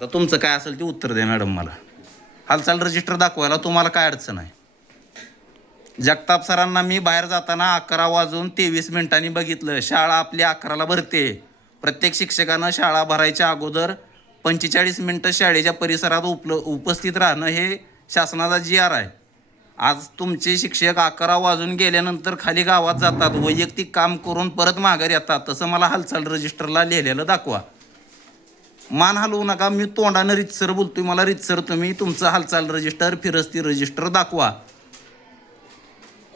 तर तुमचं काय असेल ते उत्तर द्या मॅडम मला. हालचाल रजिस्टर दाखवायला तुम्हाला काय अडचण आहे? जगताप सरांना मी बाहेर जाताना 11:23 बघितलं. शाळा आपली 11ला भरते. प्रत्येक शिक्षकानं शाळा भरायच्या अगोदर 45 मिनटं शाळेच्या परिसरात उपस्थित राहणं हे शासनाचा GR आहे. आज तुमचे शिक्षक 11 वाजून गेल्यानंतर खाली गावात जातात, वैयक्तिक काम करून परत माघारी येतात. तसं मला हालचाल रजिस्टरला लिहिलेलं दाखवा. मान हलवू नका. मी तोंडानं रीतसर बोलतोय, मला रीतसर तुम्ही तुमचं हालचाल रजिस्टर, फिरस्ती रजिस्टर दाखवा.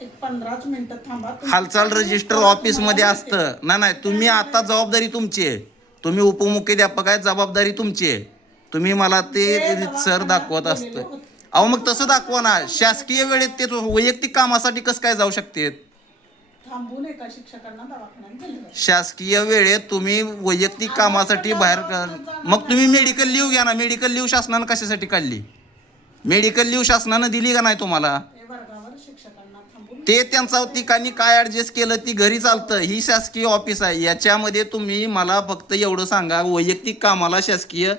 एक 15 मिनिटं थांबा. हालचाल रजिस्टर ऑफिसमध्ये असतं. नाही, तुम्ही आता जबाबदारी तुमची आहे. तुम्ही उपमुख्याध्यापक आहे, जबाबदारी तुमची आहे. तुम्ही मला ते रीतसर दाखवत असतं. अहो मग तसं दाखवा ना. शासकीय वेळेत ते वैयक्तिक कामासाठी कसं काय जाऊ शकते? थांबून एका शिक्षकांना दवाखान्यात गेले. शासकीय वेळेत तुम्ही वैयक्तिक कामासाठी बाहेर मग तुम्ही मेडिकल लीव घ्या ना. मेडिकल लीव शासनानं कशासाठी काढली? मेडिकल लीव शासनानं दिली का नाही तुम्हाला? वर्गावर शिक्षकांना थांबून ते त्यांचा ठिकाणी काय ऍडजस्ट केलं ती घरी चालतं. ही शासकीय ऑफिस आहे. याच्यामध्ये तुम्ही मला फक्त एवढं सांगा, वैयक्तिक कामाला शासकीय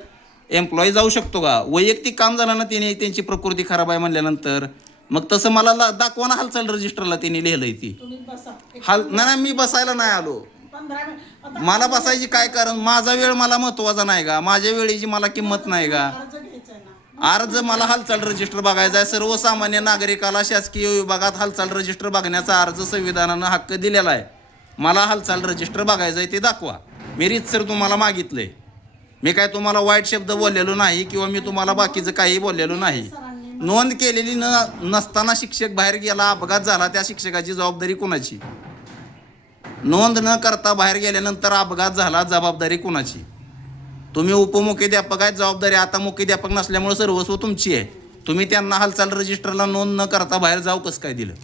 एम्प्लॉई जाऊ शकतो का? वैयक्तिक काम झालं ना, त्याने त्यांची प्रकृती खराब आहे म्हणल्यानंतर मग तसं मला दाखवा ना हालचाल रजिस्टरला त्यांनी लिहिलंय ती. तुम्ही बसा. नाही, मी बसायला नाही आलो. 15 मिनिट मला बसायची काय कारण? माझा वेळ मला महत्वाचा नाही का? माझ्या वेळेची मला किंमत नाही का? अर्ज घ्यायचा आहे ना. अर्ज मला हालचाल रजिस्टर बघायचा आहे. सर्वसामान्य नागरिकाला शासकीय विभागात हालचाल रजिस्टर बघण्याचा अर्ज संविधानानं हक्क दिलेला आहे. मला हालचाल रजिस्टर बघायचं आहे, ते दाखवा. मी रीतसर तुम्हाला मागितलंय. मी काय तुम्हाला वाईट शब्द बोललेलो नाही किंवा मी तुम्हाला बाकीचं काही बोललेलो नाही. नोंद केलेली नसताना शिक्षक बाहेर गेला, अपघात झाला, त्या शिक्षकाची जबाबदारी कोणाची? नोंद न करता बाहेर गेल्यानंतर अपघात झाला, जबाबदारी कोणाची? तुम्ही उपमुख्याध्यापक आहेत, जबाबदारी आता मुख्याध्यापक नसल्यामुळे सर्वस्व तुमची आहे. तुम्ही त्यांना हालचाल रजिस्टरला नोंद न करता बाहेर जाऊ कसं काय दिलं?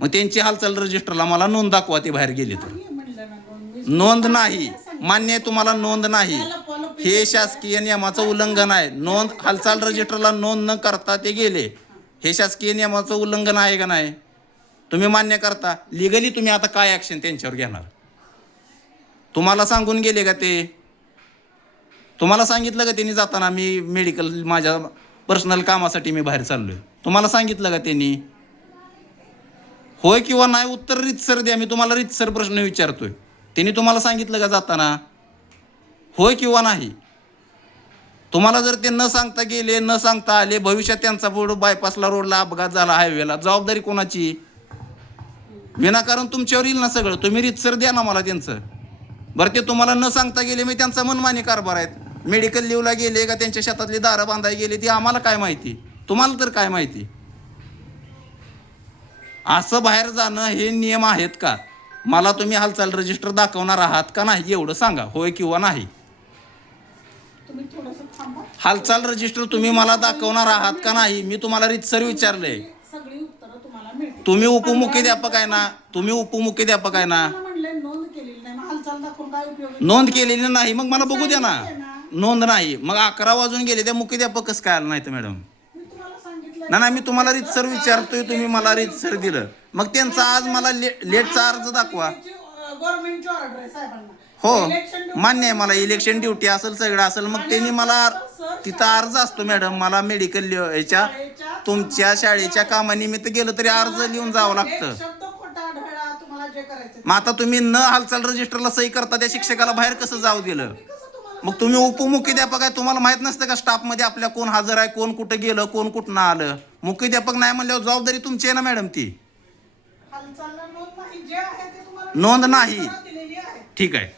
मग त्यांची हालचाल रजिस्टरला मला नोंद दाखवा, ते बाहेर गेले तर. नोंद नाही, मान्य आहे तुम्हाला, नोंद नाही. हे शासकीय नियमाचं उल्लंघन आहे. नोंद हालचाल रजिस्टरला नोंद न करता ते गेले, हे शासकीय नियमाचं उल्लंघन आहे का नाही? तुम्ही मान्य करता. लिगली तुम्ही आता काय ॲक्शन त्यांच्यावर घेणार? तुम्हाला सांगून गेले का ते? तुम्हाला सांगितलं का त्यांनी जाताना मी मेडिकल माझ्या पर्सनल कामासाठी मी बाहेर चाललोय? तुम्हाला सांगितलं का त्यांनी? होय किंवा नाही उत्तर रीतसर द्या. मी तुम्हाला रीतसर प्रश्न विचारतोय. त्यांनी तुम्हाला सांगितलं का जाताना? होय किंवा नाही? तुम्हाला जर ते न सांगता गेले, न सांगता आले, भविष्यात त्यांचा पुढं बायपासला रोडला अपघात झाला, हायवेला, जबाबदारी कोणाची? विनाकारण तुमच्यावर येईल ना सगळं. तुम्ही रीतसर द्या ना मला त्यांचं. बरं ते तुम्हाला न सांगता गेले, मी त्यांचा मनमानी कारभार आहेत. मेडिकल लीवला गेले का त्यांच्या शेतातली दारं बांधायला गेले, ती आम्हाला काय माहिती? तुम्हाला तर काय माहिती? असं बाहेर जाणं हे नियम आहेत का? मला तुम्ही हालचाल रजिस्टर दाखवणार आहात का नाही एवढं सांगा, होय किंवा नाही. तुम्ही थोडंसं थांबा. हालचाल रजिस्टर तुम्ही मला दाखवणार आहात का नाही, मी तुम्हाला रीतसर विचारलंय. सगळी उत्तरं तुम्हाला मिळतील. तुम्ही उपमुख्याध्यापक आहे ना? तुम्ही उपमुख्याध्यापक आहे ना? म्हणले नोंद केलेली नाही, मग हालचाल दाखवून काय उपयोग आहे? नोंद केलेली नाही, मग मला बघू द्या ना. नोंद नाही, मग 11 वाजून गेले, त्या मुख्याध्यापक कसं काय आलं नाही तर मॅडम? मी तुम्हाला सांगितलं नाही, मी तुम्हाला रीतसर विचारतोय, तुम्ही मला रीतसर दिलं. मग त्यांचा आज मला लेटचा अर्ज दाखवा. गव्हर्नमेंटची ऑर्डर आहे साहेबांना. हो, मान्य आहे मला. इलेक्शन ड्युटी असेल, सगळं असेल, मग त्यांनी मला तिथं अर्ज असतो मॅडम. मला मेडिकल याच्या तुमच्या शाळेच्या कामानिमित्त गेलं तरी अर्ज लिहून जावं लागतं. शब्द खोटा आढळला, तुम्हाला जे करायचं मग आता तुम्ही न हालचाल रजिस्टरला सही करता त्या शिक्षकाला बाहेर कसं जाऊ दिलं? मग तुम्ही उपमुख्याध्यापक आहे, तुम्हाला माहित नसतं का स्टाफमध्ये आपल्या कोण हजर आहे, कोण कुठं गेलं, कोण कुठं आलं? मुख्याध्यापक नाही म्हणल्यावर जबाबदारी तुमची आहे ना मॅडम ती. हालचालला नोंद नाही, जे आहे ते तुम्हाला नोंद नाही, दिलेली आहे. ठीक आहे.